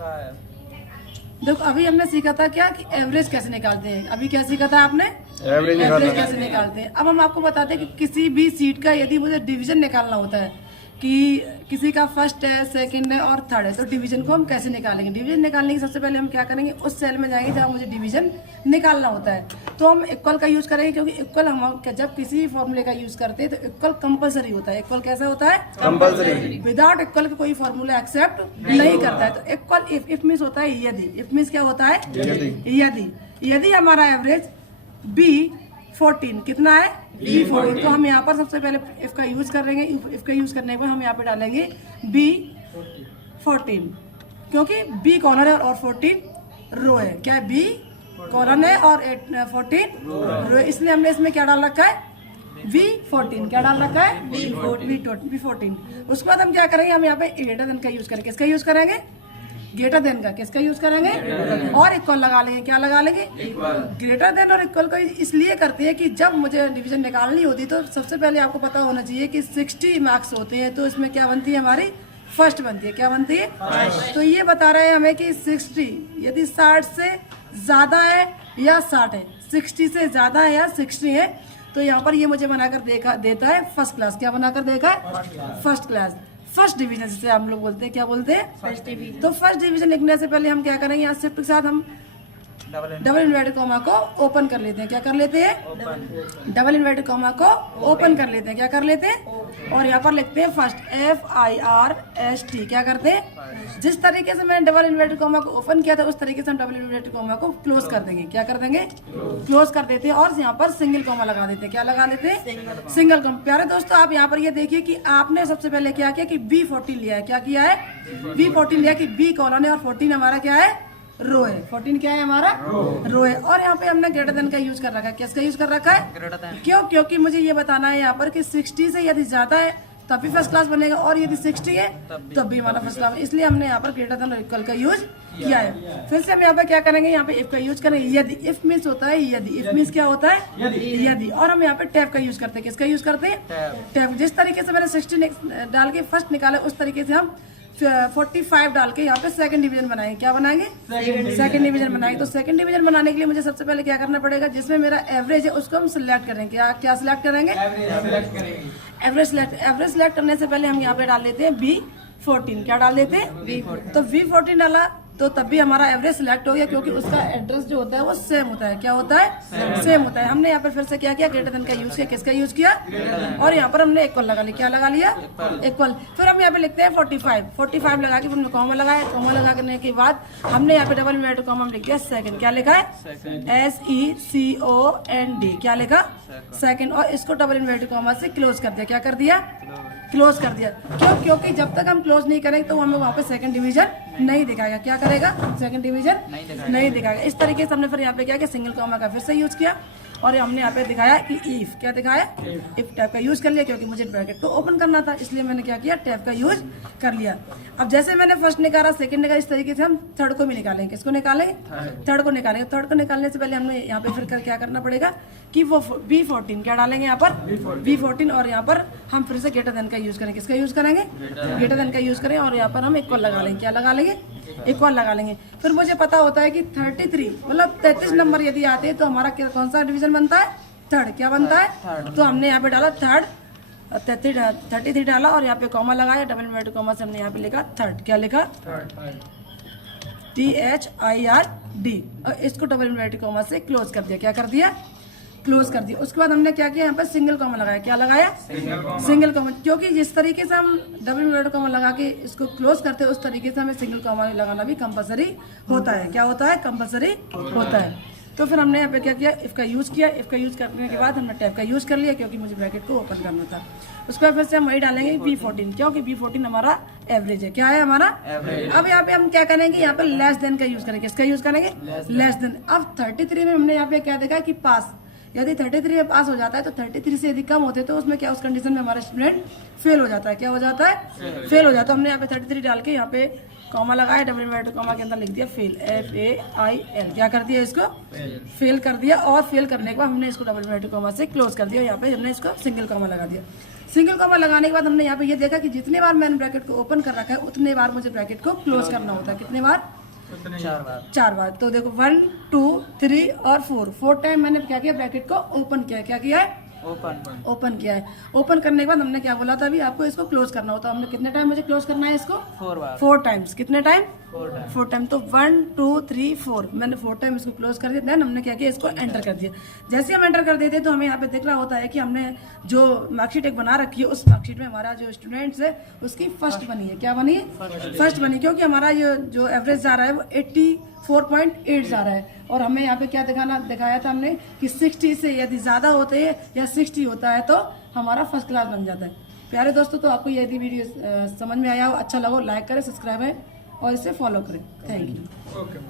इसका है। देखो अभी हमने सीखा था क्या कि एवरेज कैसे निकालते हैं। अभी क्या सीखा था आपने? एवरेज कैसे निकालते हैं। अब हम आपको बताते हैं कि किसी भी सीट का यदि मुझे डिवीजन निकालना होता है कि किसी का फर्स्ट है, सेकंड है और थर्ड है, तो डिवीजन को हम कैसे निकालेंगे। डिवीजन निकालने की सबसे पहले हम क्या करेंगे, उस सेल में जाएंगे जहाँ मुझे डिवीजन निकालना होता है। तो हम इक्वल का यूज करेंगे, क्योंकि इक्वल हम जब किसी फॉर्मूले का यूज करते हैं तो इक्वल कंपलसरी होता है। इक्वल कैसा होता है? कंपलसरी। विदाउट इक्वल का कोई फॉर्मूला एक्सेप्ट नहीं करता है। तो इक्वल इफ मीन्स होता है यदि। इफ मीन्स क्या होता है? यदि हमारा एवरेज B14 कितना है? B14। तो हम यहाँ पर सबसे पहले इफ का यूज करेंगे। इफ का यूज करने के बाद हम यहाँ पे डालेंगे B14, क्योंकि B कॉर्नर है और 14 रो है। क्या है? B कॉर्नर है और 14 रो है, इसलिए हमने इसमें क्या डाल रखा है? V14। क्या डाल रखा है? B14। उसके बाद हम क्या करेंगे, हम यहाँ पे ग्रेटर देन का यूज करेंगे। किसका यूज करेंगे? ग्रेटर देन का। किसका यूज करेंगे? और इक्वल लगा लेंगे। क्या लगा लेंगे? ग्रेटर देन और इक्वल को इसलिए करते हैं कि जब मुझे डिवीजन निकालनी होती तो सबसे पहले आपको पता होना चाहिए कि 60 मार्क्स होते हैं, तो इसमें क्या बनती है हमारी? फर्स्ट बनती है। क्या बनती है? तो ये बता रहे हैं हमें कि 60 यदि 60 से ज्यादा है या 60 है, 60 से ज्यादा है या 60 है, तो यहाँ पर ये मुझे बनाकर देता है फर्स्ट क्लास। क्या बनाकर देखा है? फर्स्ट क्लास, फर्स्ट डिवीजन, जिसे हम लोग बोलते हैं। क्या बोलते हैं? First division. तो फर्स्ट डिवीजन लिखने से पहले हम क्या करेंगे, यहाँ शिफ्ट के साथ हम डबल इन्वर्टेड कॉमा को ओपन कर लेते हैं। क्या कर लेते हैं? डबल इन्वर्टेड कॉमा को ओपन कर लेते हैं। क्या कर लेते हैं? और यहाँ पर लिखते हैं फर्स्ट, FIRST। क्या करते हैं? जिस तरीके से मैंने डबल इन्वर्टेड कॉमा को ओपन किया था उस तरीके से हम डबल इन्वर्टेड कॉमा को क्लोज कर देंगे। क्या कर देंगे? क्लोज कर देते हैं और यहाँ पर सिंगल कॉमा लगा देते हैं। क्या लगा देते हैं? Single comma. प्यारे दोस्तों, आप यहाँ पर ये देखिए कि आपने सबसे पहले क्या किया कि B14 लिया है। क्या किया है? B14 लिया कि B कॉलन है और 14 हमारा क्या है? रो है। 14 क्या है हमारा? रो है। और यहाँ पे हमने ग्रेटर देन का यूज कर रखा है। किसका यूज कर रखा है? क्यों? क्योंकि मुझे ये बताना है यहाँ पर कि 60 से यदि ज्यादा है तब भी फर्स्ट क्लास बनेगा और यदि 60 है तब भी हमारा फर्स्ट क्लास। इसलिए हमने यहाँ पर ग्रेटर देन और इक्वल का यूज किया है। फिर से हम यहाँ पे क्या करेंगे, यहाँ पे इफ का यूज करेंगे। यदि इफ मीन्स होता है यदि। इफ मीन्स क्या होता है? यदि। और हम यहाँ पे टैब का यूज करते हैं। किसका यूज करते हैं? टैब। जिस तरीके से मैंने 60 डाल के फर्स्ट निकाला उस तरीके से हम 45 डाल के यहाँ पे सेकंड डिवीजन बनाएंगे। क्या बनाएंगे? सेकंड डिवीजन बनाएंगे। तो सेकंड डिवीजन बनाने के लिए मुझे सबसे पहले क्या करना पड़ेगा, जिसमें मेरा एवरेज है उसको हम सिलेक्ट करेंगे। क्या सिलेक्ट करेंगे? एवरेज सिलेक्ट करने से पहले हम यहाँ पे डाल लेते हैं B14। क्या डाल देते हैं? B14। तो B14 डाला तो तब भी हमारा एवरेज सिलेक्ट हो गया, क्योंकि उसका एड्रेस जो होता है वो सेम होता है। क्या होता है? सेम होता है। हमने यहाँ पर फिर से क्या किया, ग्रेटर देन का यूज किया। किसका यूज किया? और यहाँ पर हमने इक्वल लगा लिया। क्या लगा लिया? इक्वल। फिर हम यहाँ पे लिखते हैं 45 लगा के फिर हमने कॉमा लगाया। कॉमा लगाने के बाद हमने यहाँ पे डबल इन्वर्टेड कॉमा में लिख दिया सेकंड। क्या लिखा है? SECOND। क्या लिखा? सेकंड। और इसको डबल इन्वर्टेड कॉमा से क्लोज कर दिया। क्या कर दिया? क्लोज कर दिया। क्यों? क्योंकि जब तक हम क्लोज नहीं करेंगे तो हमें वहाँ पे सेकंड डिवीजन नहीं दिखाएगा। क्या करेगा? सेकंड डिवीजन नहीं दिखाएगा। इस तरीके से हमने फिर यहाँ पे क्या किया, सिंगल कॉमा का फिर से यूज किया और हमने यहाँ पे दिखाया कि इफ। क्या दिखाया? इफ टैब का यूज कर लिया, क्योंकि मुझे ब्रैकेट को ओपन करना था, इसलिए मैंने क्या किया, टैब का यूज कर लिया। अब जैसे मैंने फर्स्ट निकाला, सेकंड निकाला, इस तरीके से हम थर्ड को भी निकालेंगे। किसको निकालेंगे? थर्ड को निकालेंगे। थर्ड को निकालने से पहले हमने यहाँ पे फिर क्या करना पड़ेगा कि वो B14 क्या डालेंगे यहाँ पर? B14। और यहाँ पर हम फिर से ग्रेटर देन का यूज करेंगे। किसका यूज करेंगे? ग्रेटर देन का यूज करें और यहाँ पर हम इक्वल लगा लेंगे। क्या लगा लेंगे? इक्वल लगा लेंगे। फिर मुझे पता होता है कि 33 मतलब 33 नंबर यदि आते हैं तो हमारा कौन सा डिवीजन बनता है? थर्ड। क्या बनता है? तो हमने यहाँ पे डाला थर्ड, 33 डाला और यहाँ पे कॉमा लगाया। डबल इन्वर्टेड कॉमा से हमने यहाँ पे लिखा थर्ड। क्या लिखा? THIRD। और इसको डबल इन्वर्टेड कॉमा से क्लोज कर दिया। क्या कर दिया? क्लोज कर दिया। उसके बाद हमने क्या किया, यहाँ पर सिंगल कॉमा लगाया। क्या लगाया? Single comma. क्योंकि जिस तरीके से हम डबल इन्वर्टेड कॉमा लगा के इसको क्लोज करते हैं उस तरीके से हमें सिंगल कॉमा लगाना भी कंपलसरी होता है। क्या होता है? कंपलसरी होता है। तो फिर हमने यहाँ पे क्या किया, इफ का यूज किया। इफ का यूज करने के बाद हमने टैब का यूज कर लिया, क्योंकि मुझे ब्रैकेट को ओपन करना था। उसके बाद फिर से हम वही डालेंगे B14, क्योंकि B14 हमारा एवरेज है। क्या है हमारा? अब यहाँ पे हम क्या करेंगे, यहाँ पे लेस देन का यूज करेंगे। किसका यूज करेंगे? Less than. अब 33 में हमने यहाँ पे क्या देखा कि पास, यदि 33 में पास हो जाता है तो 33 से यदि कम होते तो उसमें क्या, उस कंडीशन में हमारा स्टूडेंट फेल हो जाता है। क्या हो जाता है? फेल हो जाता है। हमने यहाँ पे 33 डाल के यहाँ पे कॉमा लगाया, डबल इन्वर्टेड कॉमा के अंदर लिख दिया फेल, FAIL। क्या कर दिया? इसको फेल कर दिया। और फेल करने के बाद हमने इसको डबल इन्वर्टेड कॉमा से क्लोज कर दिया। यहाँ पे हमने इसको सिंगल कॉमा लगा दिया। सिंगल कॉमा लगाने के बाद हमने यहाँ पे ये देखा कि जितने बार मैंने ब्रैकेट को ओपन कर रखा है उतने बार मुझे ब्रैकेट को क्लोज करना होता है। कितने बार? 4 बार। तो देखो 1 2 3 और 4 टाइम मैंने क्या किया, ब्रैकेट को ओपन किया। क्या किया है? ओपन किया है। ओपन करने के बाद हमने क्या बोला था अभी आपको, इसको क्लोज करना होता है। हमने कितने टाइम मुझे क्लोज करना है इसको? 4 टाइम्स। कितने टाइम? 4 टाइम। तो 1 2 3 4 मैंने 4 टाइम इसको क्लोज कर दिया। देन हमने क्या किया, इसको एंटर कर दिया। जैसे हम एंटर कर देते तो हमें यहाँ पे दिख रहा होता है कि हमने जो मार्कशीट एक बना रखी है, उस मार्कशीट में हमारा जो स्टूडेंट्स है उसकी फर्स्ट बनी है। क्या बनी है? फर्स्ट बनी, क्योंकि हमारा ये जो एवरेज जा रहा है वो 84.8 जा रहा है। और हमें यहाँ पे क्या दिखाया था हमने कि 60 से यदि ज़्यादा होते हैं या 60 होता है तो हमारा फर्स्ट क्लास बन जाता है। प्यारे दोस्तों, तो आपको यदि वीडियो समझ में आया हो, अच्छा लगा, लाइक करें, सब्सक्राइब है और इसे फॉलो करें। Thank you. ओके।